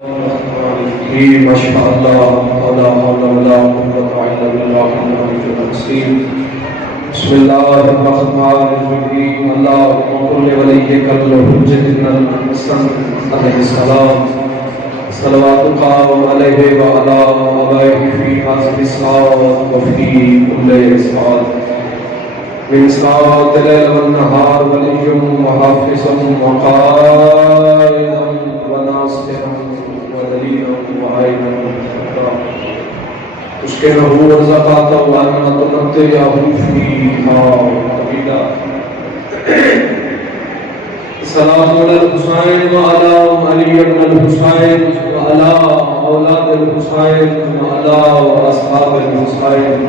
ما شاء الله ولا حول ولا قوة إلا بالله العلي العظيم. بسم الله الرحمن الرحيم. اللهم صل وليك الحجة الحسن عليه السلام صلواتك عليه وعلى آبائه في هذه الساعة وفي كل ساعة من ساعات الليل والنهار وليا وحافظا وقائدا وناصرا ودليلا وعينا تسكنه ورزقاته وأن تمتعه فيها طويلا. السلام على الحسين وعلى علي بن الحسين وعلى أولاد الحسين وعلى أصحاب الحسين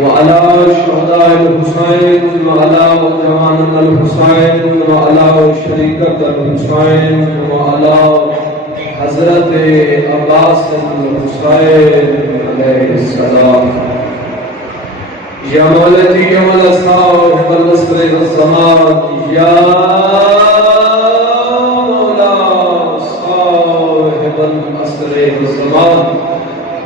وعلى شهداء الحسين وعلى جوان الحسين وعلى شريكة الحسين وعلى حضرت عباس الحسين عليه السلام. يا مولدي يا مولا صاحب النصر والزمان يا مولا صاحب النصر والزمان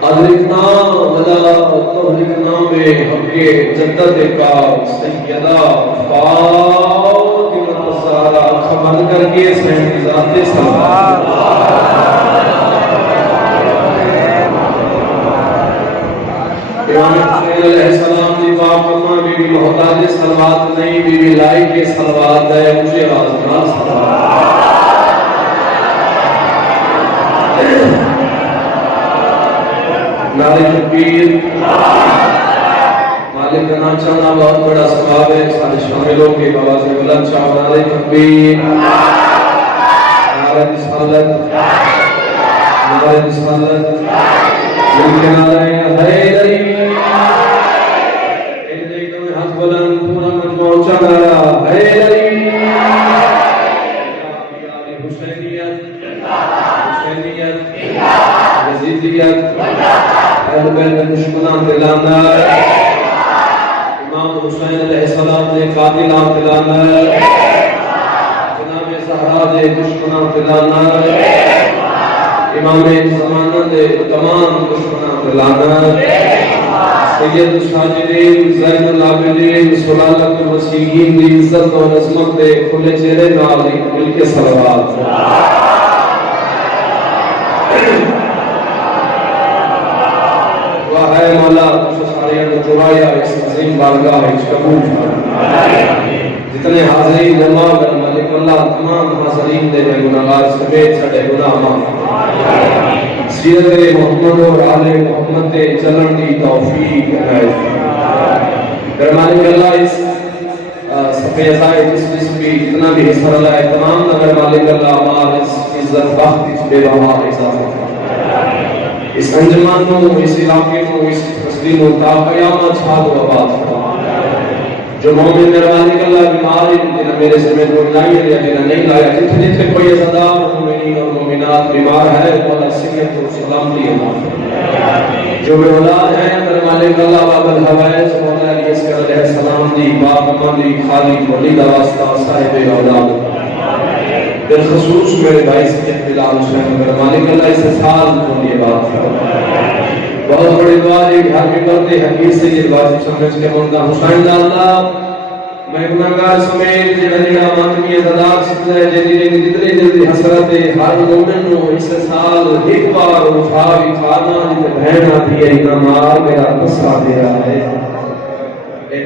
ادرکنا ولا تهلكنا بحق جدت کا سیدہ فاطمہ الزہرا خبر کر کے سین ذات سلام. امام حسین علیہ السلام دی پاک اماں بی بی محتاج صلوات نہیں بی بی لائی کے صلوات ہے مجھے آزمان صلوات. نعرہ تکبیر. مالک کا نام چاہنا بہت بڑا ثواب ہے. سارے شاملوں کے بابا سے بلند چاہو نعرہ تکبیر نعرہ رسالت نعرہ رسالت ملک نعرہ حیدری. ایک دم ہاتھ بلند پورا مجموعہ اونچا نعرہ حیدری. حسینیت حسینیت یزیدیت اہل بیت دشمنان دلانا امام حسین علیہ السلام نے قاتلان دلانا جناب زہرا دے دشمنان دلانا امام زمانہ دے تمام دشمنان دلانا سید الساجدین زین العابدین سلالت المسیحین دی عزت و عظمت دے کھلے چہرے نال مل کے صلوات. اے مولا ساریاں کو دعایا اس عظیم بارگاہ وچ قبول فرما. جتنے حاضرین نماز مالک اللہ تمام حاضرین دے گناہگار سمیت سارے گناہ معاف فرما. سیرت محمد اور آل محمد تے چلن دی توفیق عنایت فرما. مالک اللہ اس صفحے ازائے جس بھی اتنا بھی حصہ لائے تمام نگر مالک اللہ ہمارے عزت بخت بے بہا اضافہ فرما. اس انجمان کو اس علاقے کو اس تسلیم و تا قیامت چھاگ و آباد فرما. جو مومن میرے مالک اللہ بیمار ہیں جنہیں میرے سمیت کوئی لائی ہے یا جنہیں نہیں لایا جتنے جتنے کوئی عزدار مومنین اور مومنات بیمار ہے مولا سمیت و سلامتی عمار فرما. جو بے اولاد ہیں میرے مالک اللہ باب الحوائج مولا علیہ السلام دی باپ امان دی خالی ولید واسطہ صاحب اولاد بالخصوص میرے بھائی سید بلال حسین میرے مالک اللہ اس سال کو یہ بات فرما. بہت بڑی دعا ہے گھر میں پڑھتے حقیق سے یہ واجب سمجھ کے مندہ حسین اللہ میں گناہگار سمیت جنہاں ماتمی عزدار سکتا ہے جنہاں جتنے جلدی حسرت ہر مومن نو اس سال ایک بار اٹھاوی کھانا جتے بہن آتی ہے انامار میرا قصہ دے رہا ہے.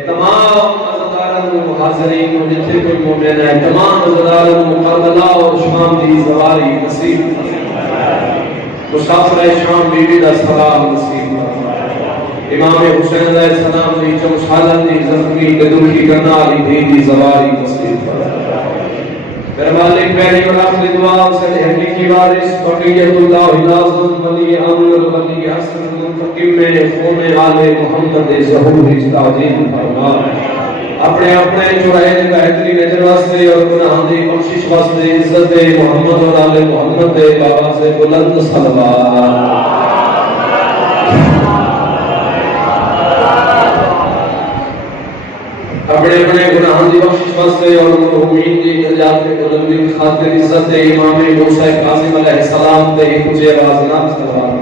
تمام حاضرین و جتنے کوئی مومن ہے تمام عزداروں مقابلہ اور شام دی زواری نصیب مسافر شام بیوی دا سلام نصیب. امام حسین علیہ السلام دی چمشالن دی زخمی قدر کی گنالی دی دی زواری نصیب. میرے مالک پہلی اور آخری دعا سے حقیقی وارث بقیت اللہ لازم ولی امر ولی حسن منتقم میں خون آل محمد ظہور استعجیل فرما. اپنے اپنے چوہے بہتری نظر واسطے اور گناہ دی بخشش واسطے عزت محمد اور آل محمد بابا سے بلند صلوات. اپنے اپنے گناہوں کی بخشش واسطے اور مرحومین کی نجات کے بلندی کی خاطر عزت امام موسیٰ کاظم علیہ السلام تے کچھ آواز نہ سلام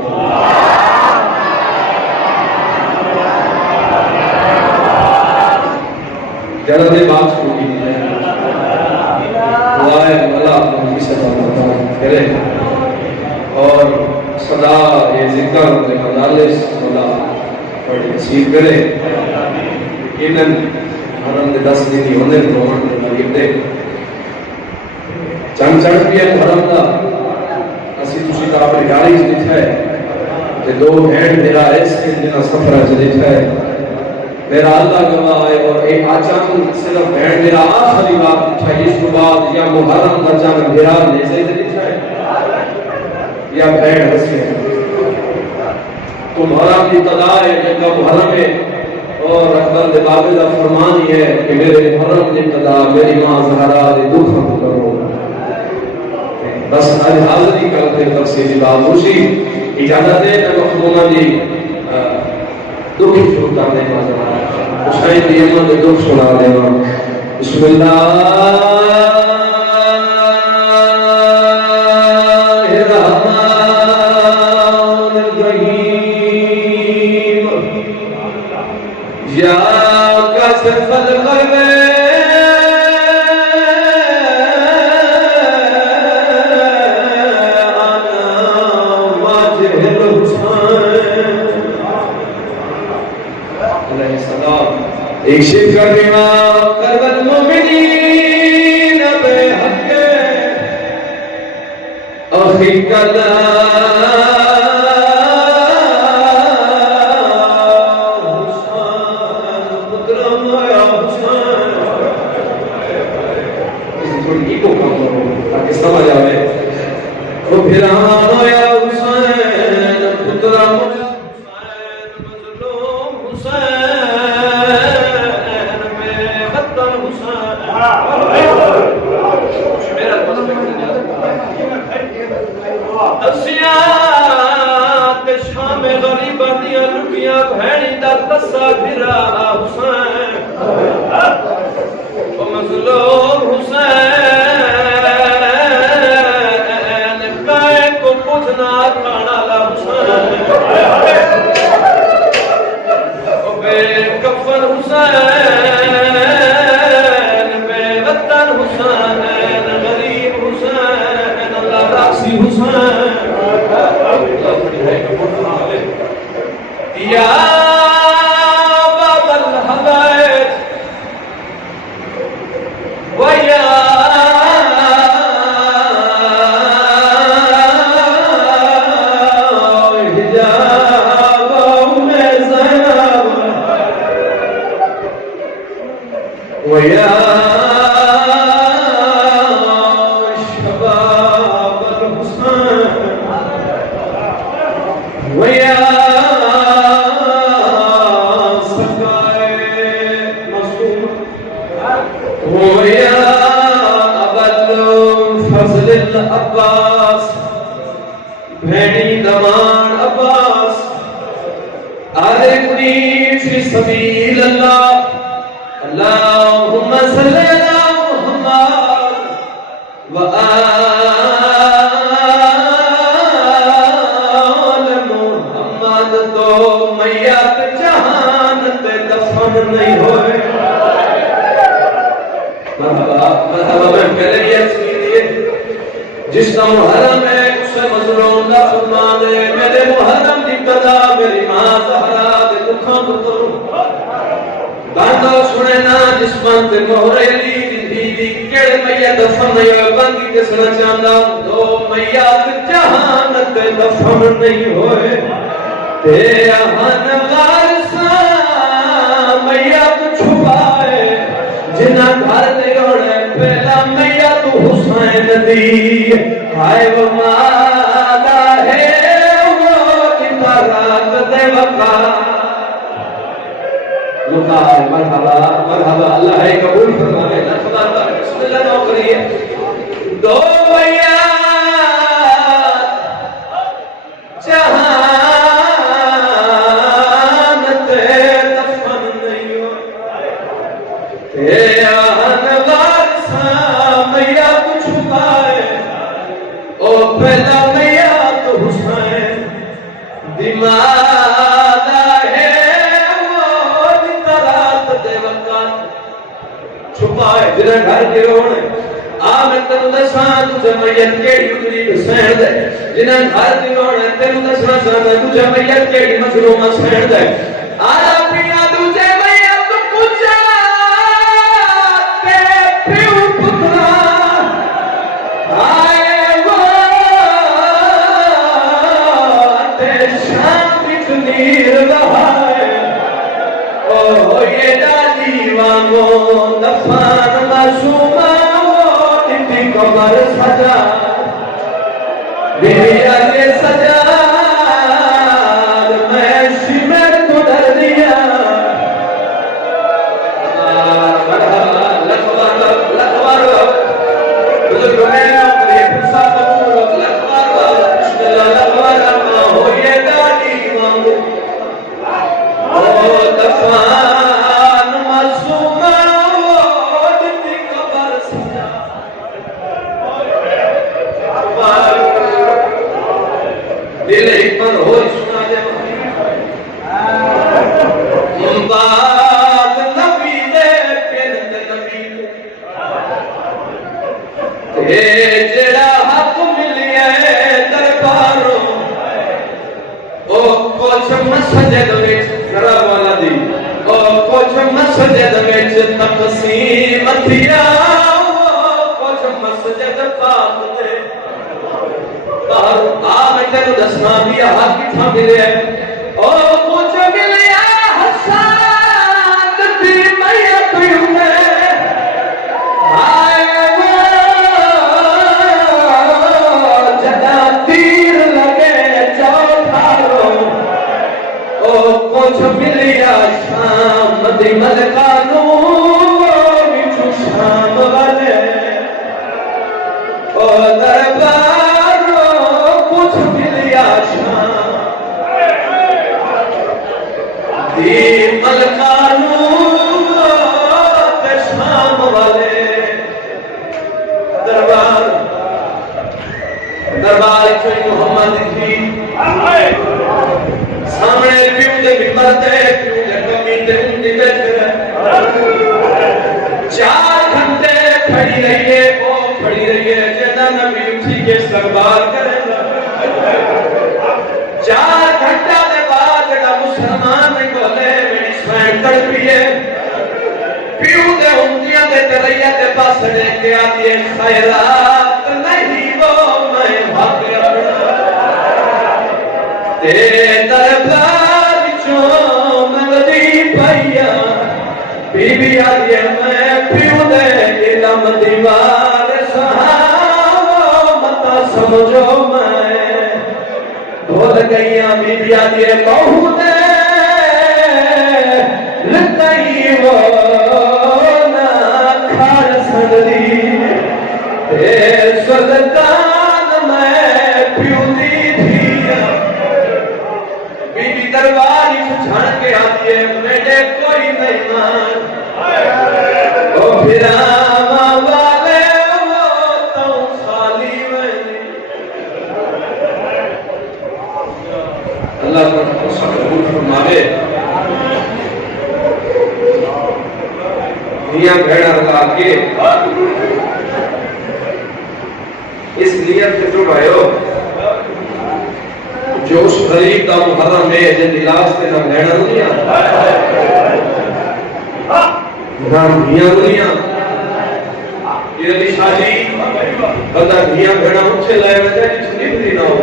جنت بات چھوٹی ہے دعائے مولا اپنی سے کرے اور صدا یہ ذکر مجالس مولا بڑی نصیب کرے یقیناً حرم دے 10 دن ہی ہوندے رومن دے مریب دے چند چڑھ بھی ہے حرم دا اسی تسی کا اپنی گاڑی سے لکھا ہے کہ 2 بھین میرا اس کے دن سفر سے لکھا ہے میرا اللہ گواہ ہے اور ایک آچان صرف بھین میرا آخری بات لکھا ہے اس کے بعد یا محرم دا چاند میرا لیزے سے لکھا ہے یا بھین رسی ہے تو محرم کی ابتدا ہے جنگا محرم ہے اور اکبر دے بابے کا فرمان ہی ہے کہ میرے محرم کی ابتدا میری ماں زہرا دے دکھ ہم کرو بس آج حاضری کرتے تفصیلی بات خوشی اجازت ہے میں مخدومہ جی دکھ شروع کر دیں حسین دی امت دے دکھ سنا دیں بسم اللہ یا کسف القلب انا واجہ الحسین علیہ السلام ایک شیر کرنا قلب المؤمنین بے حق اخی کلام سمجھ آئے وہ پھرانو یا حسین پترہ مولا حسین مظلوم حسین میں وطن حسین میرا اسیات شام غریبہ دیا لکیاں بھینی در تسا پھرا حسین مظلوم حسین کفر حسین بے وطن حسین غریب حسین اللہ راکسی حسین یا باب الحدائج ویا ويا شباب الحسين ويا سقاي مصوم ويا أبا الفضل العباس بھینی دمان عباس آرکنی فی سبیل اللہ اللهم صل على محمد وآل محمد تو میات جہان تے دفن نہیں ہوئے مرحبا میں پہلے یہ سکیدئے جس کا محرم ہے اسے مظلوم دا فرمان ہے میرے محرم دی قضا میری ماں زہرا دے دکھاں بطروں باندھا سنے نا جسمان تے مہرے لی دی کیڑے میت دفن نہیں ہوئے باندھی کسنا چاندہ دو میات جہان تے دفن نہیں ہوئے تے آہن غارساں میت چھپائے جنہ گھر دے گھڑے پہلا میت حسین دی آئے وہ مالا ہے وہ کتا رات دے وقا مرحبا مرحبا اللہ ہے قبول فرمائے خدا تعالی بسم اللہ نو کریے دو میات جہان تے دفن نہیں کے ہونے میں تینوں دساں تجھے میت کیڑی اتری سہن دے جنہاں گھر دی ہونے تینوں دساں تجھے میت کیڑی مظلومہ سہن دے آیا پیا تجھے میت پوچھا تے پیو پترا آئے وہ تے شام نیر رہا ہے او یہ دادی وانگو دفان معصومہ قبر سجا میری آگے سجا میں شمر کو ڈر دیا لکھوار بزرگ میں اپنے پرسا قبول لکھوار بسم اللہ لکھوار ہو یہ دادی مانگو او دفان معصومہ دل پر ہوئی سنا دے ممتاز نبی دے پینت نبی تے جڑا حق ملیا درباروں او کچھ مسجد وچ ذرا والا دی او کچھ مسجد وچ تقسیم تھیا کچھ مسجد پاک دے تینوں دسنا بھی حق کتھاں ملے او کچھ ملیا حسان دی میت میں آئے وہ جدا تیر لگے چوتھاروں او کچھ ملیا شام دی ملکانوں وچوں شام والے او دربار دی ملکانوں تے شام والے دربار چوئی محمد تھی سامنے پیو دے ممبر تے پیو دے کمی تے اندی بیٹھ رہے 4 گھنٹے کھڑی رہیے او کھڑی رہیے جیدہ نبی اٹھی کے استقبال کرے 4 گھنٹہ دے بعد جڑا مسلمان نے کہلے میری سوائن تڑپی ہے پیو دے ہندیاں دے تریا دے پاس لے کے آدھیے خیرات نہیں وہ میں حق اپنا تے دربار چوں مندی پائیا بی بی آدھیے میں پیو دے علم دیوار سہاو متا سمجھو میں بھول گئیاں بی بی آدھیے بہو دے لکئی وہ نا کھار سندی تے سلطان میں پیو دی دھیا بی بی درباری چھان کے آدھیے میرے کوئی نہیں مان او پھراما والے وہ تو خالی میں اللہ تعالیٰ قبول فرمائے میاں بھیڑا لگا کے اس نیت سے جو بھائیو جو اس غریب دا محرم ہے جن علاج کے نہ بھیڑا دنیا نہ میاں دنیا یہ علی شاہ جی بندہ میاں بھیڑا اچھے لائے وجہ جس نبری نہ ہو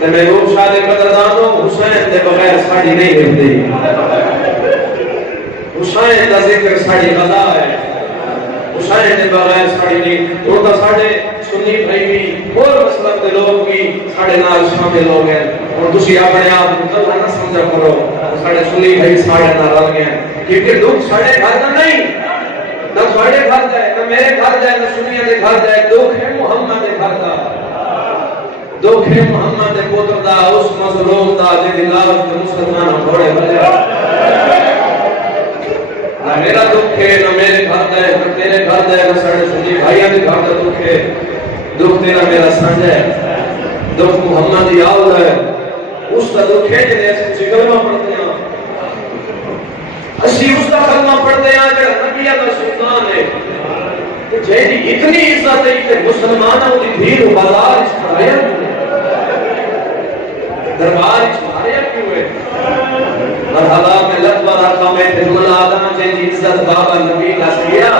تے محبوب شاہ دے قدردانوں حسین دے بغیر ساڑی نہیں رہتے حسین دا ذکر ساڑی غذا ہے حسین دے بغیر ساڑی نہیں اور دا ساڑے سنی بھائی بھی اور مسلک دے لوگ بھی ساڑے نال شامل ہو گئے اور تسی اپنے آپ مطلب نہ سمجھا کرو ساڑے سنی بھائی ساڑے نال آ گئے کیونکہ دکھ ساڑے گھر کا نہیں نہ ساڑے گھر جائے نہ میرے گھر جائے نہ سنیا دے گھر جائے دکھ ہے محمد دے گھر کا دکھ ہے محمد دے پوتر دا اس مظلوم دا جے دلاج دے مسلمان گھوڑے بلے نہ میرا دکھ ہے نہ میرے گھر دا ہے نہ تیرے گھر دا ہے نہ ساڑے سنی بھائیاں دے گھر دا دکھ ہے دکھ تیرا میرا سانجھ ہے دکھ محمد یاود ہے اس کا دکھ ہے جنہیں ایسے کچھ کلمہ پڑھتے ہیں اسی اس کا کلمہ پڑھتے ہیں جو نبی کا سلطان ہے جی اتنی عزت ہے کہ مسلمان وہ دھیر بازار اس کھڑایا دربار اس کھڑایا کیوں ہے مرحبا میں لطبر آقا میں دھرمل آدم جی عزت بابا نبی کا سیا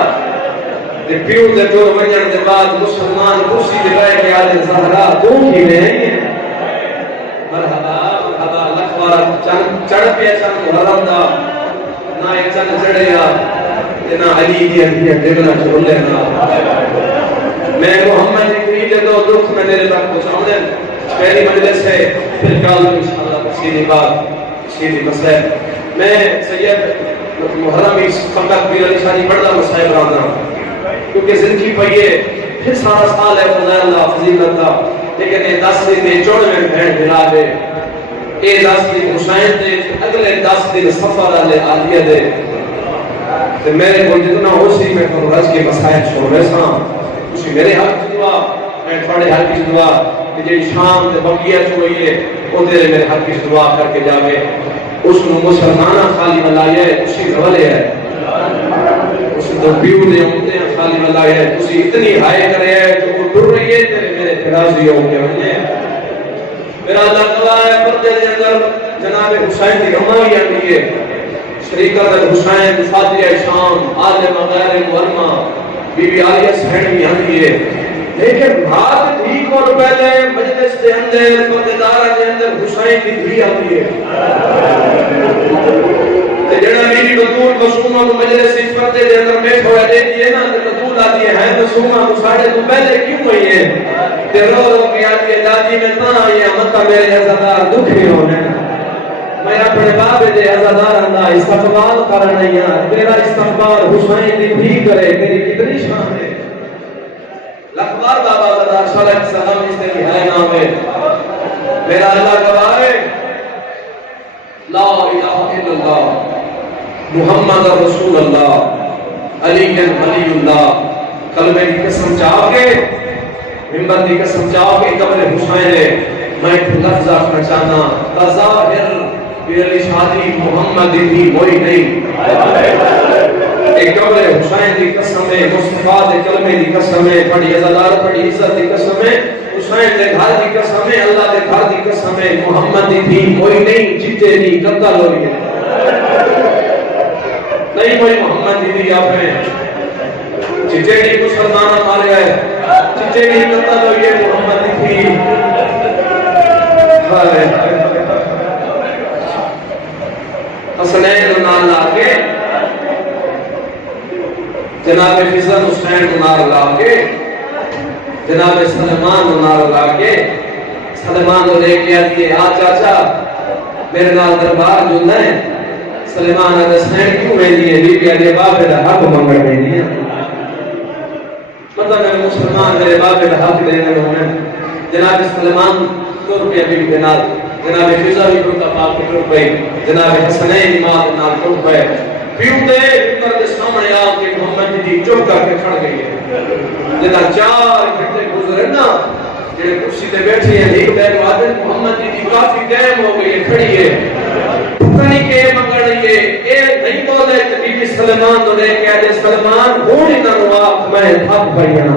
تے پیو دے دور منجن دے بعد مسلمان کرسی دے بائے کے آدھے زہرا تو ہی نہیں مرحبا مرحبا لطبر چڑھ پیا چند محرم دا نہ ایک چند چڑھیا نہ علی دی اندھی دیونا چھولے نا میں محمد اکری جدو دکھ میں تیرے تک پہنچاؤں دے پہلی مجلس ہے پھر کال انشاءاللہ سیدھی بات سیدھی مسئلہ میں سید محرمی فقط بیر علی شاہی بڑھا مسائل رانا کیونکہ زندگی پہیے پھر سارا سال ہے خدا اللہ فضیلت دا لیکن یہ 10 دن میں 94 بہن ملا دے یہ 10 دن حسین دے اگلے 10 دن سفر والے عالیہ دے تو میرے کو جتنا ہو سی میں تو رج کے مسائل چھوڑ رہے ساں اسی میرے حق کی دعا میں تھوڑے حق کی دعا کہ جی شام تے بقیہ چھوئیے وہ تیرے میرے حق کی دعا کر کے جاوے اس نو مسلمانہ خالی ملائے اسی رولے ہے اس تو بیو دے ہوتے ہیں خالی ملائے اسی اتنی ہائے کرے ہے کہ وہ ڈر رہی ہے تیرے میرے فراضی ہو کے ونجے میرا اللہ تعالیٰ ہے پردے دے اندر جناب حسین کی رمائی آتی ہے شریکت الحسین فاتحہ شام عالم غیر ورما بی بی عالیہ سہن بھی آتی ہے لیکن بھات بھی کون پہلے مجلس دے اندر پردیدار دے اندر حسین کی بھی آتی ہے جڑا میری بطول مسومہ تو مجلس اس پردے دے اندر بیٹھ ہوئے دیتی ہے نا بطول آتی ہے مسومہ تو ساڑھے تو پہلے کیوں ہوئی ہے تے رو رو کے آتی ہے دادی میں تاں آئی ہے مطا میرے عزادار دکھے ہونے میں اپنے بابے دے عزادار اللہ استقبال کر نہیں ہے میرا استقبال حسین دی بھی کرے میری کتنی شان ہے لکبار بابا عزادار صلی سلام اس نے لہائے نام ہے میرا اللہ گواہ ہے لا الہ الا اللہ محمد رسول اللہ علی ولی اللہ کلمے کی قسم چاہ کے ممبر کی قسم چاہ کے قبر حسین ہے میں لفظ آخر چاہنا تظاہر بیرلی شادی محمد بھی ہوئی نہیں ایک قبر حسین کی قسم ہے مصطفیٰ دے کلمے کی قسم ہے بڑی عزادار بڑی عزت کی قسم ہے حسین دے گھر کی قسم ہے اللہ دے گھر کی قسم ہے محمد بھی ہوئی نہیں چٹے نہیں قتل ہو رہی ہے نہیں کوئی محمد بھی آپ ہیں چٹے نہیں مسلمان ہمارے ہے چٹے نہیں قتل ہوئی ہے محمد بھی حسنین نال لاکے جناب فضل حسین نال لاکے جناب سلمان نال لاکے سلمان کو لے کے آتی ہے آ چاچا میرے نال دربار جو ہے سلمان حسین کیوں میں دیئے بی بی علی بابے دا حق منگڑ میں دیئے مطلب میں مسلمان میرے بابے دا حق دینے ہوئے جناب سلمان تو روپیہ بی بی نال جناب فضل بھی روکا پاک کے ٹوٹ گئی جناب حسنین امام نال ٹوٹ گئے پیو دے پیپر دے سامنے آپ کے محمد دی چپ کر کے کھڑ گئی ہے جنا 4 گھنٹے گزرے نا جڑے کرسی تے بیٹھے ہیں ایک دیر بعد محمد دی کافی ٹائم ہو گئی ہے کھڑی ہے پتنی کے منگڑ رہی ہے اے نہیں بولے کہ بی بی سلمان تو لے کے آدھے سلمان ہونی نہ نواق میں تھک پائینا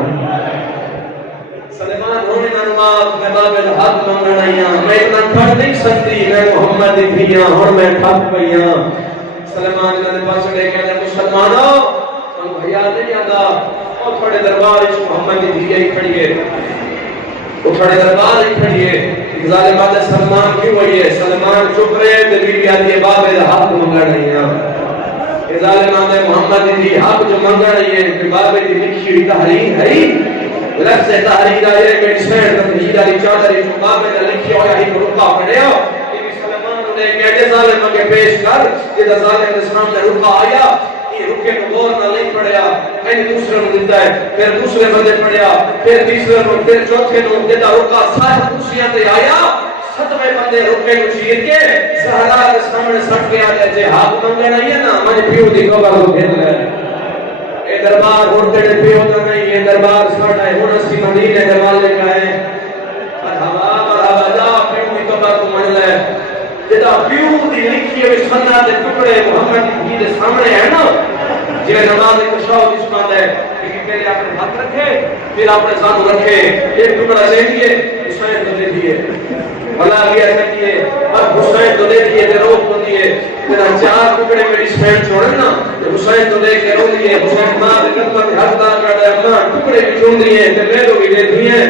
سلمان ہونی نہ نواق میں بابل حق منگڑ رہی ہوں میں اتنا کھڑ نہیں سکتی میں محمد دی ہوں میں تھک پائینا سلمان نے پاس لے کے آدھے مسلمانوں ہم بھیا نہیں آدھا اور تھوڑے دربار اس محمد دی ہی کھڑی ہے وہ تھوڑے دربار ہی کھڑی ہے ظالمات سلمان کیوں ہوئی ہے سلمان چپ رہے تو بی بی آدھی بابے دا حق منگڑ رہی ہیں ظالمات محمد دی حق جو منگڑ رہی ہے کہ بابے دی لکھی ہوئی تحریر ہے لفظ تحریر آئے میری شہر تحریر آلی چادری جو بابے دا لکھی ہوئی ہے رکا پڑے ہو سلمان نے کہتے ظالمہ کے پیش کر جدہ ظالم اسلام نے رکا آیا یہ رکے کو غور نہ نہیں پڑیا میں دوسرے کو دیتا ہے پھر دوسرے بندے پڑیا پھر تیسرے کو پھر چوتھے کو دیتا رکا سارے دوسریاں تے آیا 7ویں بندے رکے کو چیر کے زہرا کے سامنے سٹ کے آ جائے ہاتھ منگے نہیں ہے نا مجھے پیو دی کو بارو پھر لے اے دربار ہوتے نے پیو دا نہیں یہ دربار سٹ ہے ہن اسی مدینے دے والے کا ہے مرحبا مرحبا جا پیو دی کو بارو من لے جدا پیو دی لکھی ہوئی سنت دے ٹکڑے محمد کی دے سامنے ہیں نا، جی نماز کشاو کی سنت ہے کہ پہلے اپنے ہاتھ رکھے پھر اپنے ساتھ رکھے، ایک ٹکڑا دے دیے حسین کو دے دیے، بھلا بھی ایسا کیے اور حسین کو دے دیے تے روک کو دیے، پھر چار ٹکڑے میری حسین چھوڑے نا حسین کو دے کے رو دیے، حسین ماں دے قدمت ہاتھ ڈال کر دے ماں ٹکڑے بھی چھوڑ دیے تے میرے بھی دے دیے،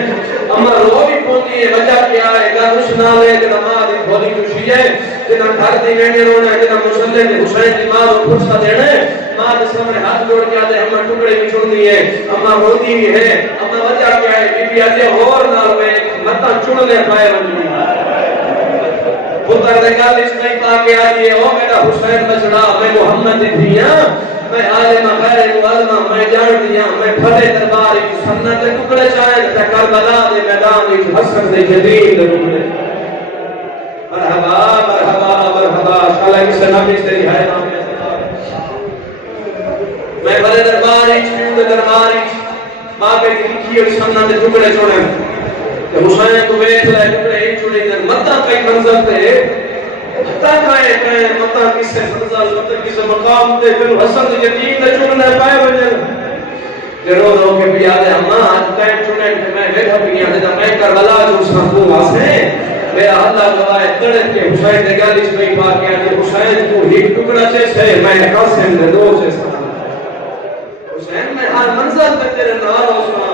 اما رو بھی پوندی ہے وجہ کیا ہے گا اس نال ہے کہ ماں دی بھولی خوشی ہے کہ نہ گھر دی وینے رونا ہے کہ نہ مسلے تے حسین دی ماں کو پوچھا دینا ہے، ماں کے سامنے ہاتھ جوڑ کے آتے اما ٹکڑے بھی چھوڑ دیے، اما روتی بھی ہے، اما وجہ کیا ہے بی بی آتے اور نال میں متا چڑنے پائے ونجی پتر دے گل اس نہیں پا کے آئی ہے او میرا حسین بچڑا میں محمد دی دھیاں میں عالم غیر علماء میں جان دیا میں پھڑے دربار کی سنت دے ٹکڑے چاہے تے کربلا دے میدان وچ حسن دے جدید دے ٹکڑے مرحبا مرحبا مرحبا شالا اس نبی سے ہے نام میں پھڑے دربار وچ دربار وچ ماں کے لکھی ہوئی سنت دے ٹکڑے چھوڑے کہ حسین تو ویکھ لے ٹکڑے ہی چھوڑے دے متا کئی منظر تے متا کھائے کہیں متا کسے منزل متا کسے مقام تے پھر حسن یقین تے چننے پائے وجن کہ رو رو کے بھی آدھے اماں آج ٹائم چنے کہ میں بیٹھا بھی آدھے جا میں کربلا جو سنکو واسے میرا اللہ گواہ تڑت کے حسین دے گل اس میں پا کے آدھے حسین کو ایک ٹکڑا چیسے میں قاسم دے دو چیسے حسین میں ہر منزل تے تیرے نار حسین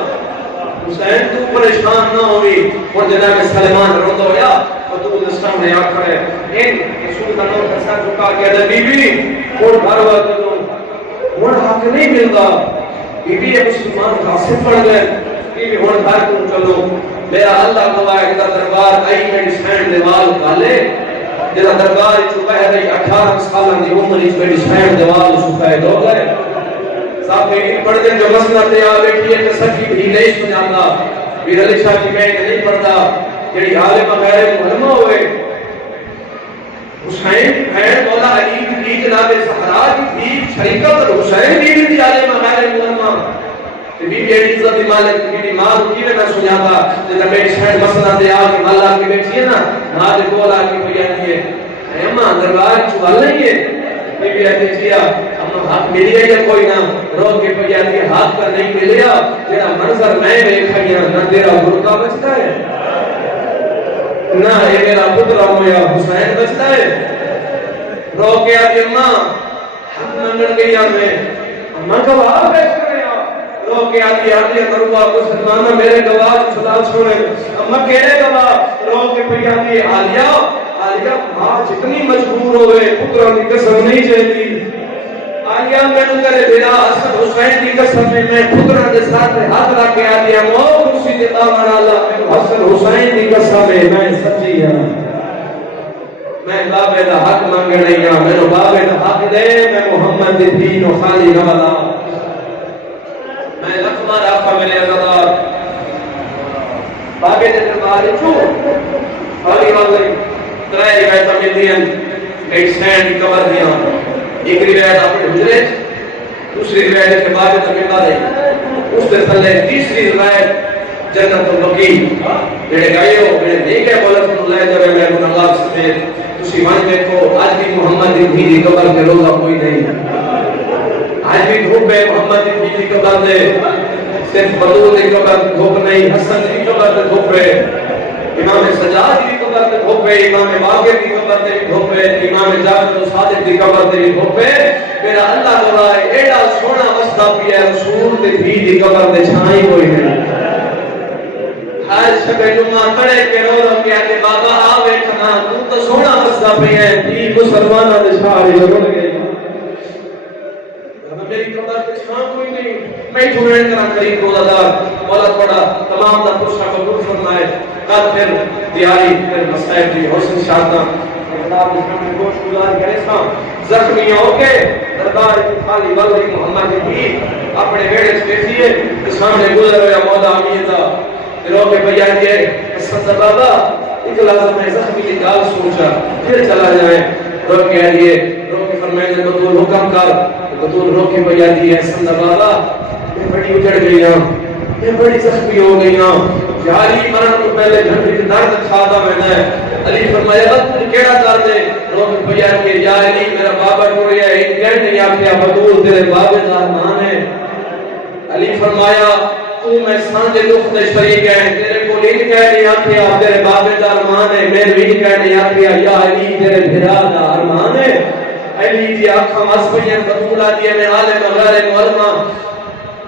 حسین تو پریشان نہ ہوئی اور جناب سلیمان روندہ ہویا تو دستان نے آکھا ہے ان رسول کا نام کسا چکا کہ دے بی بی اور گھر والے تو وہ حق نہیں ملتا بی بی مسلمان غاصب پڑ گئے بی بی ہن گھر کو چلو میرا اللہ گواہ ہے کہ دربار آئی میری سینڈ دیوال کالے جدا دربار چکا ہے 18 سالہ دی عمر اس میری سینڈ دیوال چکا ہے دو گئے صاحب میری پڑھ دیں جو مسئلہ تے آ بیٹھی ہے کہ سچی بھی نہیں سناتا پھر علی شاہ کی بیٹھ نہیں پڑھتا جڑی عالم غیر علماء ہوئے حسین بہن مولا علی کی جناب زہرا کی شریکت حسین بھی دی عالم غیر علماء بی بی عزت مالک کی ماں کی نہ سناتا جب میری شہر مسئلہ تے آ کے مالا کی بیٹھی ہے نا ماں دے کول آ کے کوئی آتی ہے اما دربار چوال نہیں ہے بی بی آتی جیا اما حق ملی ہے یا کوئی نہ رو کے کوئی آتی ہے حق کا نہیں ملیا جڑا منظر میں دیکھیا نہ تیرا برقع بچتا ہے نہ یہ میرا پتر ہویا حسین بچتا ہے رو کے آتی اماں حق منگن گئی میں اماں گواہ پیش کرے رو کے آتی کروا کچھ سلمانہ میرے گواہ چھلا چھوڑے اماں کہنے گواہ رو کے پہ آتی آلیا ماں جتنی مجبور ہوئے پتروں کی قسم نہیں چاہتی آلیا میں نے کرے بلا حسن حسین کی قسم میں پتروں کے ساتھ ہاتھ رکھ کے آلیا مو کرسی دیتا مانا اللہ حسن حسین کی قسم میں سچی ہوں میں بابے دا حق مانگ رہی ہوں میں نے بابے دا حق دے میں محمد دین و خالی نوالا میں لکھمار آقا میرے عزدار بابے دے دربار چھو خالی والی ترائے روایتہ ملتی ہیں ایک سینڈ کی قبر دیا ایک روایت اپنے حجرے دوسری روایت کے بابے تک ملتا دے اس سے پہلے تیسری روایت جنت البقی میرے گئے ہو میرے نہیں گئے بولت اللہ جب میں ان اللہ سمیت تسی مان دیکھو آج بھی محمد دی قبر کے روزہ کوئی نہیں آج بھی دھوپ ہے محمد دی قبر دے صرف بدود دی قبر دھوپ نہیں حسن دی قبر دے دھوپ ہے امام سجاد دی قبر دے دھوپ ہے امام باقر دی قبر دے دھوپ ہے امام جعفر صادق دی قبر دے دھوپ ہے میرا اللہ گواہ ہے ایڈا سونا وسدا پیا رسول دی قبر دے چھائیں کوئی نہیں ہر شب جمعہ کھڑے کے رو رو کے آتے بابا آوے کھنا تو سونا وسدا پیا ہے دی مسلمانہ دے سارے جڑ گئے میری قبر پہ چھان کوئی نہیں میں ٹھوڑیں کرا قریب روزادار مولا تھوڑا تمام دا پرشا قبول فرمائے قد پھر دیاری پھر مسائب دی حسن شادہ خطاب اسلام میں گوش گزار کرے سا زخمی ہو کے دربار کی خالی والدی محمد کی اپنے بیڑے سے بیٹھئے سامنے گزر ہویا مولا امیدہ رو کے بھیا دیئے حسن بابا ایک لازم ہے زخمی کی گال سوچا پھر چلا جائے رو کے آئیے رو کے فرمائے بطول حکم کر بطول رو کے بھیا دیئے حسن بابا میں بڑی اجڑ گئی ہوں میں بڑی زخمی ہو گئی ہوں جاری مرن کو پہلے گھنٹی درد کھاتا میں نے علی فرمایا کیڑا کر دے روک بیان کے یا علی میرا بابا ٹریا ہے کہنے نہیں آکھیا بطول تیرے بابے دا ارمان ہے علی فرمایا تو میں سانجے دکھ دے شریک ہے تیرے کو نہیں کہنے آکھیا تیرے بابے دا ارمان ہے میں بھی کہنے آکھیا یا علی تیرے بھرا دا ارمان ہے علی دی آنکھاں واسپیاں بطولا دی میں عالم غیر علماء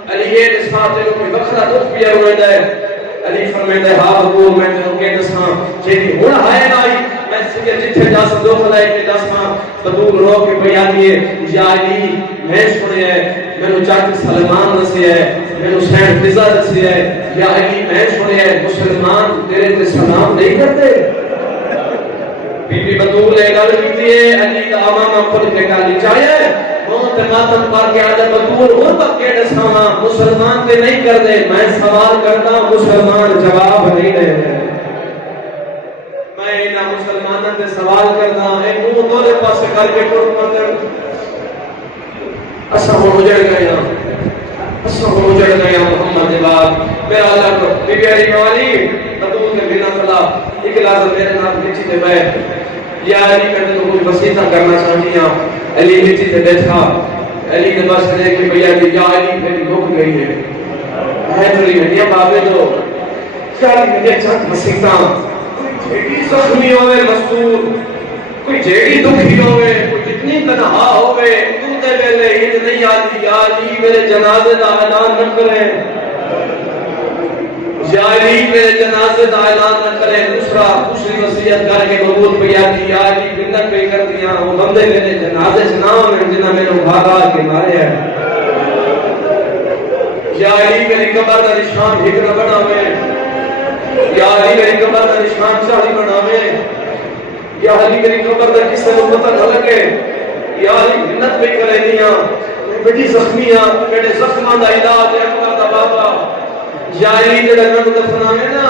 علی یہ ساتھ کو کوئی بخرا دکھ پیا رویندا ہے علی فرمائندا ہے ہاں بطول میں تینوں کہ دساں جیڑی ہن ہے نا میں سکے جتھے جا سکدو خدای کے دساں بطول رو کے بیان دیے یا علی میں سنیا ہے مینوں چاچا سلمان دسیا ہے مینوں سین فضا دسیا ہے یا علی میں سنیا ہے مسلمان تیرے تے سلام نہیں کرتے بی بی بطول نے گل کیتی ہے علی دا امام کھل کے گل چاہیا ہے موت ماتم پر کے آدھا بطول اور پکے دساواں مسلمان تے نہیں کردے میں سوال کرتا مسلمان جواب نہیں دے میں انہاں مسلماناں تے سوال کردا اے منہ دورے پاسے کر کے ٹر پندر اساں ہو جڑ گئے ہیں محمد دے بعد میرا اللہ کو بی بی علی والی بطول نے بنا کلا ایک لازم میرے نام پیچھے تے بیٹھ یا علی میں تو کوئی وصیتہ کرنا چاہتی ہوں علی نیچے تے بیٹھا علی نے بس نے کہ بھیا جی یا علی میری رک گئی ہے علی نے یہ بابے دو چالی میں چند وصیتہ جیڑی زخمی ہوئے مستور کوئی جیڑی دکھی ہوئے کوئی جتنی تنہا ہوئے تو تے ویلے یہ نہیں آتی یا علی میرے جنازے دا اعلان نہ کریں یا علی میرے جنازے دا اعلان نہ کریں دوسری وصیت کر کے قبول پہ آتی یا علی بندت پہ کر دیا وہ بندے میرے جنازے سے نام ہیں جنہاں میرے بھاگا کے مارے ہیں یا علی میری قبر دا نشان ہک نہ بناوے یا علی میری قبر دا نشان چاہی بناوے یا علی میری قبر دا کس سے پتہ نہ لگے یا علی بندت پہ کرے دیا بڑی زخمیاں میرے زخماں دا علاج ہے اکبر دا بابا یا علی جڑا نو دفناوے نا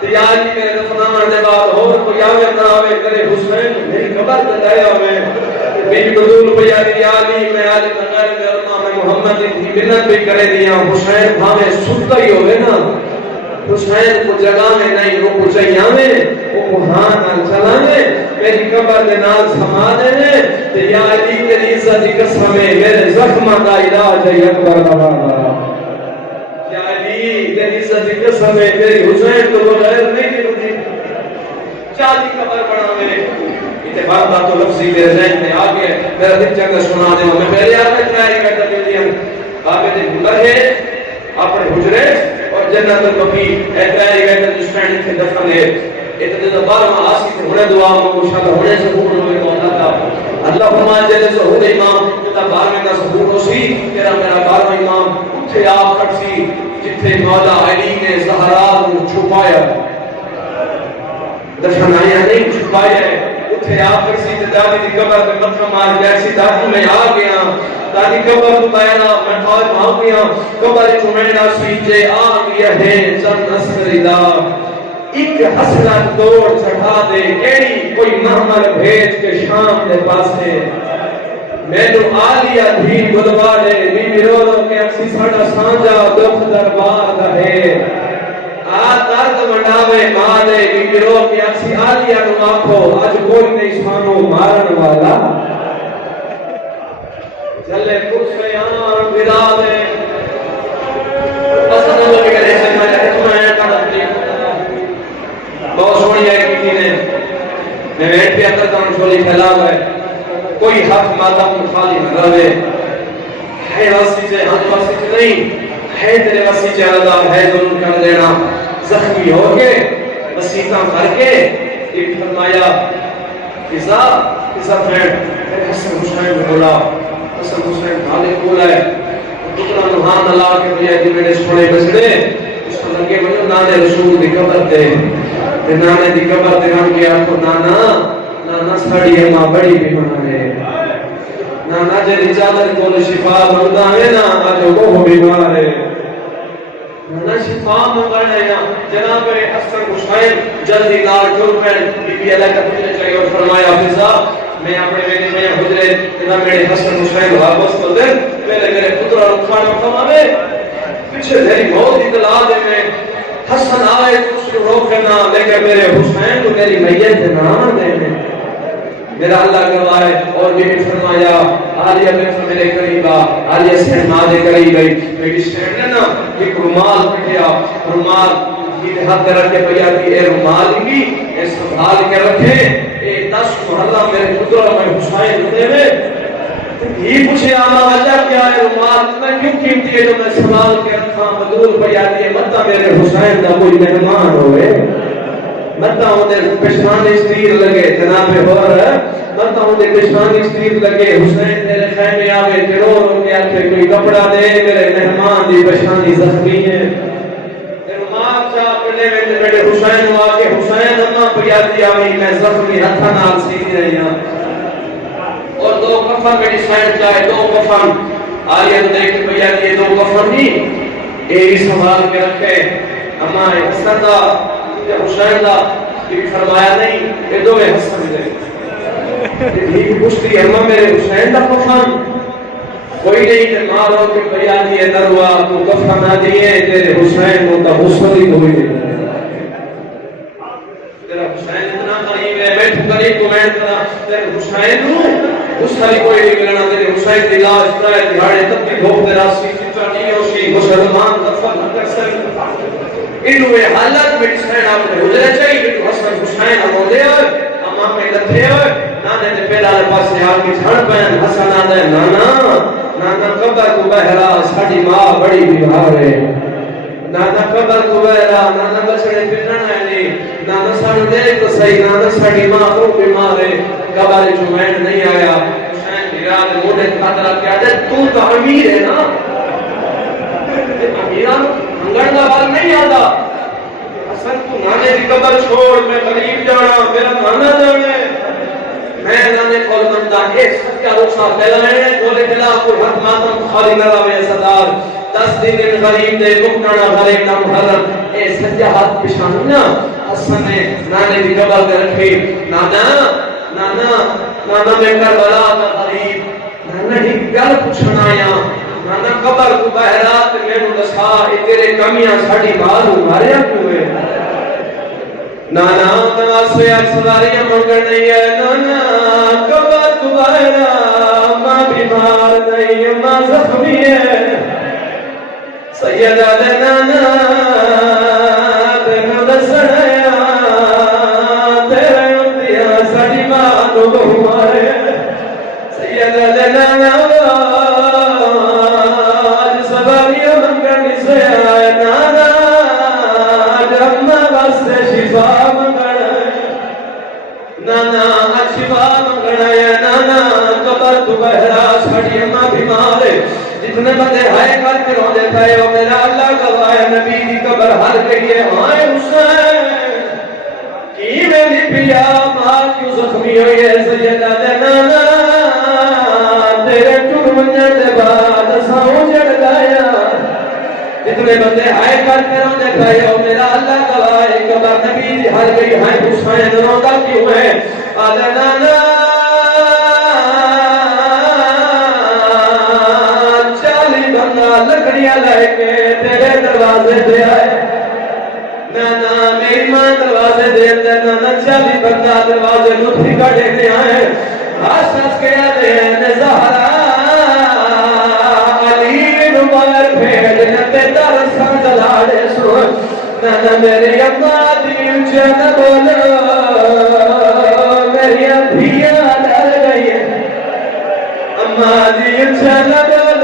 تے یا علی میرے دفناون دے بعد اور کوئی آوے نہ آوے کرے حسین میری قبر تے لے آوے میری بطول بھیا یا علی میں علی غیر علماء میں محمد کی بنت بھی کرے دیا حسین بھاوے ستا ہی ہوے نا حسین کو جگہ میں نہیں وہ کو چاہیے وہ کوہان نال چلانے میری قبر دے نال سما دینے تے یا علی تیری عزت دی قسم ہے میرے زخماں دا علاج ہے اکبر دا بابا تیری عزت کی قسم ہے تیری حسین تو بغیر نہیں ہوتی چالی قبر بناوے اتفاق دا تو لفظی میرے ذہن میں آ گیا میرا دل چاہتا سنا دے میں پہلے آپ نے ٹرائی کرتا دے دیا بابے دے گھر ہے اپنے حجرے اور جنت البقیع اے ٹرائی کرتا جس فرینڈ تھے دفن ہے اتنے دو بار میں آسی تھے ہونے دعا مشاءاللہ ہونے سے ہونے ہوئے تو اللہ تا اللہم جلے سے ہونے امام جتا بار میں کا ثبوت ہو سی تیرا میرا بار میں امام اٹھے آپ کٹ سی جتھے مولا علی نے زہرا کو چھپایا دفنایا نہیں چھپایا اتھے آپ کسی دادی دی قبر پہ مطلب مار جیسی دادی میں آ گیا دادی قبر کو تائنا میں خواہد بھاؤ گیا قبر کو میں ناسی جے آ گیا ہے چند نصر دا ایک حسنت دوڑ چڑھا دے کیڑی کوئی محمل بھیج کے شام دے پاس ہے میں تو آلیا دھی بلوا دے بی بی رو رو کے اکسی ساڑا سانجا دکھ دربار رہے درد منڈاوے مالے بی بی رو کے اکسی آلیا نو آکھو آج کوئی نہیں سانو مارن والا جلے کچھ بیان بدا دے پسند ہو کے کرے سے میں نے کڑا بہت سونی ہے کیتی نے میں ویٹ پہ اکر کام چھولی پھیلا ہے کوئی حق مادم خالی نہ رہے ہے واسی سے ہم واسی سے نہیں ہے تیرے واسی سے اللہ ہے ظلم کر دینا زخمی ہو کے وسیطہ کر کے ایک فرمایا فضا فرینڈ میرے حسن حسین بولا حسن حسین بھالے بولا ہے دکھنا نوحان اللہ کے بھیا دی میرے سوڑے بچڑے اس کو لگے بھئی نانے رسول دی قبر دے نانے دی قبر دے ہم کیا کو نانا ساڑی ہے ماں بڑی بھی بنانے نانا جے چادر کو شفا مانگتا ہے نا آج وہ بیمار ہے نانا شفا مانگنا ہے جناب حسن حسین جلدی نال ٹر پڑ بی بی اللہ کا پوچھنا چاہیے اور فرمایا حافظہ میں اپنے بیٹے میں حجرے جناب میرے حسن حسین واپس کو دے پہلے میرے پتر اور کھانا کھاوے پیچھے تیری موت اطلاع دے میں حسن آئے اس کو روک کرنا لیکن میرے حسین کو میری میت نہ دے میرا اللہ گواہ ہے. اور بھی فرمایا عالیہ بنت میرے قریب عالیہ سے مادے قریب گئی میری سینڈ نے نا ایک رومال پٹیا رومال یہ ہاتھ رکھ کے پیا کہ اے رومال بھی اے سنبھال کے رکھے اے 10 محلہ میرے پتر میں حسین ہوتے میں یہ پوچھے آما وجہ کیا ہے رومال میں کیوں قیمتی ہے جو میں سنبھال کے رکھا مدور پیا دیے مطا میرے حسین دا کوئی مہمان ہوئے مطا ہوتے پشانی ستیر لگے جناب اور مطا ہوتے پشانی ستیر لگے حسین تیرے خیمے آگے تیرو رو کے آکھے کوئی کپڑا دے میرے مہمان دی پشانی زخمی ہے رومال چاہ پڑے میں میرے حسین ہوا کہ حسین اما پیاتی آئی میں زخمی ہتھا نال سیدھی رہی ہوں اور 2 کفن میری سائن چاہے 2 کفن آئیے دیکھ پیاتی 2 کفن نہیں ایک سنبھال کے رکھے اما حسن دا حسین دا یہ فرمایا نہیں یہ دو میں حسن دے یہ پوچھتی اما میرے حسین دا کفن کوئی نہیں کہ مارو کہ پیاتی ہے دروا تو کفن نہ دیئے تیرے حسین کو تا حسن ہی کوئی نہیں تیرا حسین اتنا قریب ہے میں تو قریب کو میں تیرے حسین ہوں اس طرح کوئی نہیں ملنا تیرے حسین دی لاش ترے دہاڑے تک کی بھوک دے راسی چچا نہیں ہوشی مسلمان دفن نہ کر سکتے انہوں میں حالت میں حسین آپ نے حجرے چاہیے کہ تو حسن حسین ہم دے ہوئے اما میں لکھے ہوئے نانے نے پہلا لپاس سے آگے جھڑ پہن حسن آدھے نانا قبر کو بہرا ساڑی ماں بڑی بیمار ہے نانا قبر کو بہرا نانا بچڑے پٹھنا ہے نہیں نانا ساڑھ دے تو صحیح نانا ساڑی ماں کو بیمار ہے قبر جو میں نہیں آیا حسین بیراد موڑے خاطرہ کیا دے تو تو امیر ہے نا امیران انگڑ کا بال نہیں آتا حسن تو نانے کی قبر چھوڑ میں قریب جانا میرا نانا جانے میں نانے کھول منتا ایک ستیا رخصہ پہلائے جولے خلاف کوئی حق ماتم خالی نہ رہے صدار 10 دن غریب دے مکنانا غریب نہ محرم اے ستیا ہاتھ پشاننا حسن نے نانے کی قبر دے رکھی نانا میں کربلا کا غریب نانا ہی گل پوچھنا آیا نانا قبر کو بہرات میں نو دسا تیرے کمیاں ساڑی بال ماریا کیوں ہے نانا مناسوے سواریاں منگر نہیں ہے نانا قبر کو بہرات ماں بیمار نہیں ہے ماں زخمی ہے سیدہ دے نانا تینو دسنایا تیرے امتیاں ساڑی ماں تو بہمارے سیدہ دے نانا نانا شفا منگنا ہے نانا قبر تو بہرا ساڑی اماں بیمار ہے جتنے بندے ہائے کر کے رو دیتا ہے وہ میرا اللہ گواہ ہے نبی کی قبر ہر گئی ہے ہائے حسین کی میری پیا ماں کیوں زخمی ہوئی ہے سیدہ دے نانا تیرے ٹرمنجر دے بعد ساؤں جڑ گایا جتنے بندے ہائے کر کے رو دیتا ہے وہ میرا اللہ گواہ ہے قبر نبی کی ہر گئی ہے حسین روتا کیوں ہے آدھا نانا لکڑیاں لائے کے تیرے دروازے دے آئے نانا میری ماں دروازے دے اندر نانا 40 بندہ دروازے لطفی کا دیکھنے آئے آساس کے آدھے ہیں زہرا علی نمائر پھیڑ نتے درسان جلاڑے سوئے نانا میری اماں دل جن بولو میری دھیاں ڈر گئی اماں دل جن بولو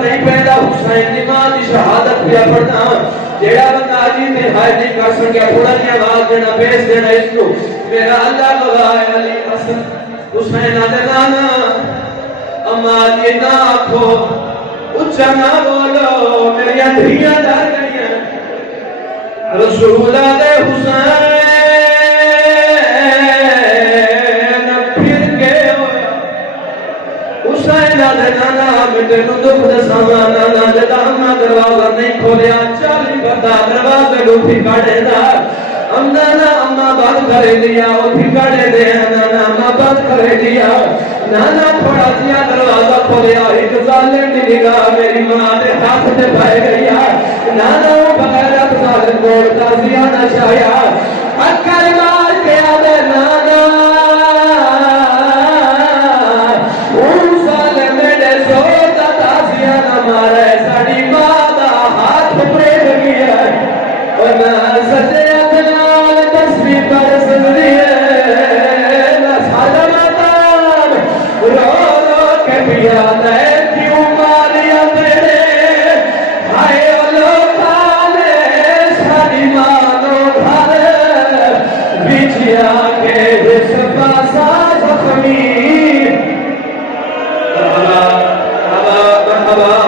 نہیں پیدا حسین دی ماں دی شہادت پیا پڑھنا جیڑا بندہ جی تے ہائے نہیں کر سکیا تھوڑا جی آواز دینا پیش دینا اس کو میرا اللہ گواہ ہے علی حسن حسین دے نانا اما دی نہ آکھو اچھا نہ بولو میری دھیاں ڈر گئی رسول دے حسین حسین دے نانا میں تینوں دکھ دساواں نانا جدا میں دروازہ نہیں کھولیا 40 بندہ دروازے کو پھکاڑے دا نانا اما بند کرے دیا وہ پھکاڑے دے نانا اما بند کرے دیا نانا تھوڑا سیا دروازہ کھولیا ایک ظالم دی نگاہ میری ماں دے ہاتھ تے پائے گئی نانا وہ بغیر ظالم دوڑتا سیا نہ چاہیا اکر مار کے آدھے نانا ان ظالم میرے سوتا تا سیا نہ مارے ساڑی ماں دا ہاتھ پریڑ گیا اور میں سجے اکنال تصویر پر سندری ہے میں سادہ ماتان رو رو کے بیاد ہے کیوں ماریا تیرے ہائے لوکانے ساڑی مانو گھر بیچیا کے حسبہ سا زخمی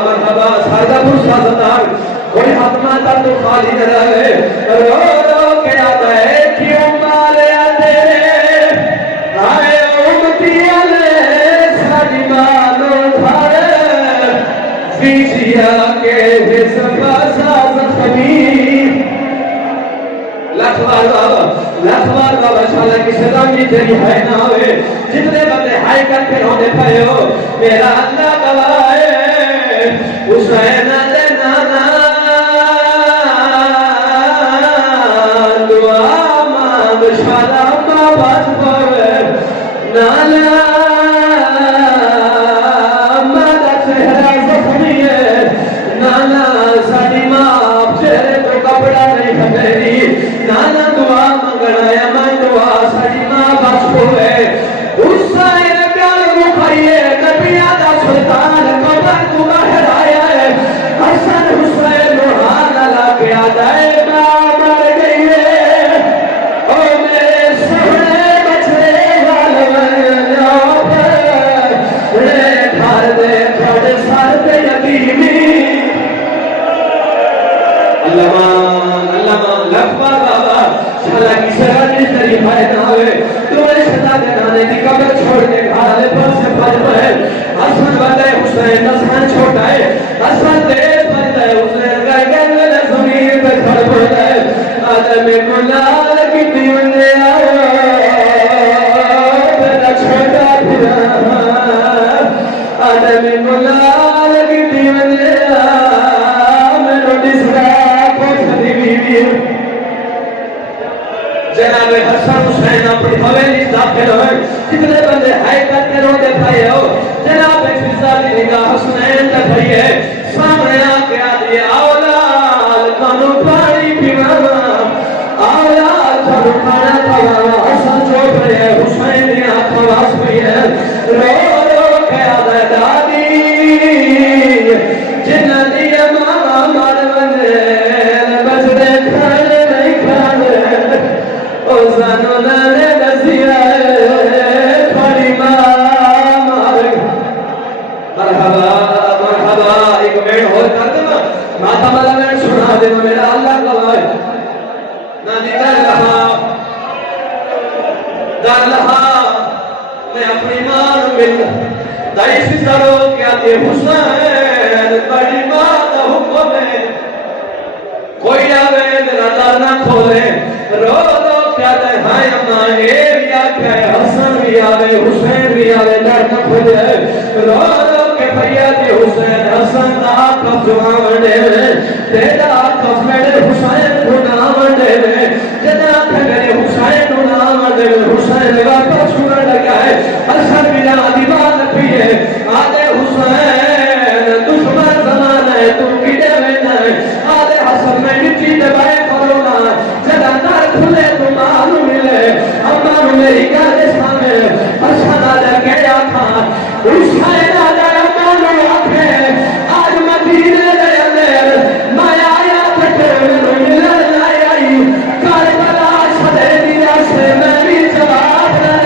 مرحبا سادہ پرسا زدار کوئی حتمہ تا تو خالی نہ رہے رو رو کے آتا ہے کیوں ماریا تیرے آئے امتیاں نے ساڑی مانو گھر بیچیا کے حسبہ سا زخمی لکھوار بابا شالا کی صدامی تیری ہے نہ ہوئے جتنے بندے ہائی کر کے رونے پائے ہو میرا اللہ گواہ ہے حسین دے نانا دعا مانگ شالا بابا پر نانا مادا چہرہ زخمی ہے نانا ساڑی ماں چہرے تو کپڑا نہیں ہٹیری نانا دعا منگنا یا میں دعا ساڑی ماں بچ ہوئے حسین پیار مکھائیے نبی آدھا سلطان قبر تو باہر آیا ہے حسن حسین روحان اللہ کے آدھا ہے ماں مر گئی ہے او میرے سہنے بچے والوان جاؤ پر رے گھر دے کھڑ سر دے یتیمی اللہ لکھوا بابا شالا کی سرانی شریف ہے نہ ہوئے تمہیں شدا جنانے کی قبر چھوڑ کے گھارے پر سے بھج پڑے حسن بندے حسین حسن چھوٹا ہے حسن تیز بندے حسین گئے گئے زمین پہ کھڑ پڑے آدم گلال کی دیونے پہلا چھوٹا پھرا آدم گلال کی دیونے جناب حسن حسین اپنی حویلی داخل ہوئے کتنے بندے ہائی کر کے روتے پائے ہو جناب فضالی نگاہ حسنین تک ہوئی ہے سامنے آکے آدھی اولاد کانو پانی پیوانا اولاد کانو کھانا پیوانا حسن چوپ رہے ہیں حسین دی آنکھ واس ہوئی ہے رو رو کے آدھے دادی جنہ دی ماما مار بندے بچ دے کھانے نہیں کھانے زانو نانے نزیہ کھڑی ماں مارک مرحبا ایک بیڑ ہو کر دینا ماتا مالا میں سنا دینا میرا اللہ گواہ ہے نانی در لہا میں اپنی ماں مل دائی سی سرو کیا دے حسین بڑی ماں دا حکم ہے کوئی آوے میرا در نہ کھولے رو دو کیا دے ہائے اماں ایریا کیا ہے حسن بھی آوے حسین بھی آوے در نہ کھولے رو دو کہ بھئیہ دی حسین حسن دا آقف جوان ونڈے میں تیرا آقف میرے حسین کو نام ونڈے میں جنا تھے میرے حسین کو نام ونڈے میں حسین واپس چھوڑا لگا ہے حسن بنا دیوان پیئے آدھے حسین دشمن زمان ہے تم کٹے میں نائے آدھے حسن میں نچی دبائے کرونا جنا نار کھلے تو معلوم ملے اما میری گانے سامنے حسن آدھے کیا تھا حسین آدھے اما نو آکھے آج مدینے دے اندر میں آیا تھے ملن آئی آئی کاربلا چھڑے دیا سے میں بھی جواب نہ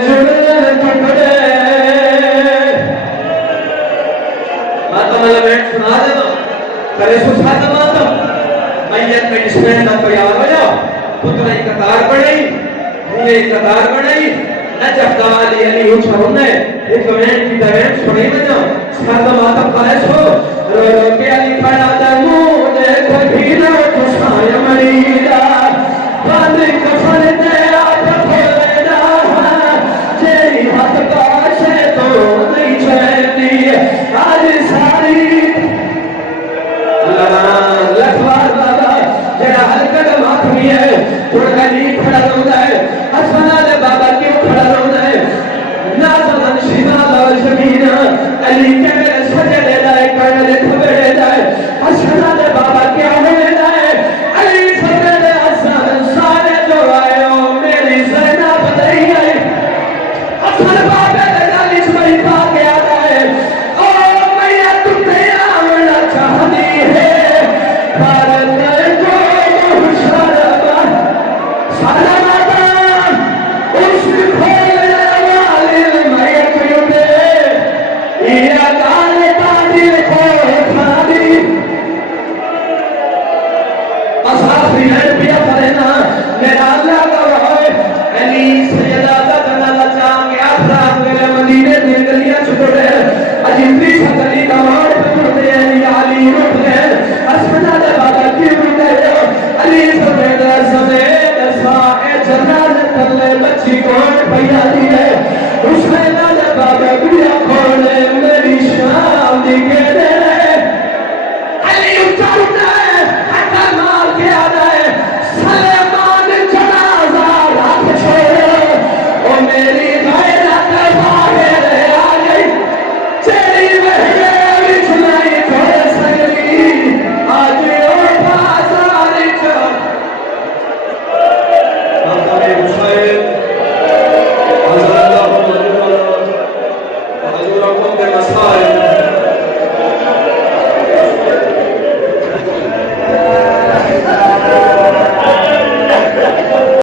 جڑے ٹکڑے ماتم لمن سنا دے کرے سو ساتھ ماتم میت میں اسمین نہ تیار ہو جا پتر ایک قطار بڑھائی ہوئے ایک قطار بڑھائی نجف دوالی علی اچھا ہونے ایک وین کی دوین سنی بجا ساتھ ماتم خواہش ہو رو رو کے علی کھڑا دمو دے کھڑینا کسایا مریدہ باندھ کفن دے آتا کھولینا جیری ہاتھ کاشے تو نہیں چھیتی آج ساری لکھوار بابا جڑا حلقہ ماتمی ہے تھوڑا علی کھڑا روندہ ہے حسنہ دے بابا کیوں کھڑا روندہ ہے نازمن شیدہ اللہ شبینہ علی کے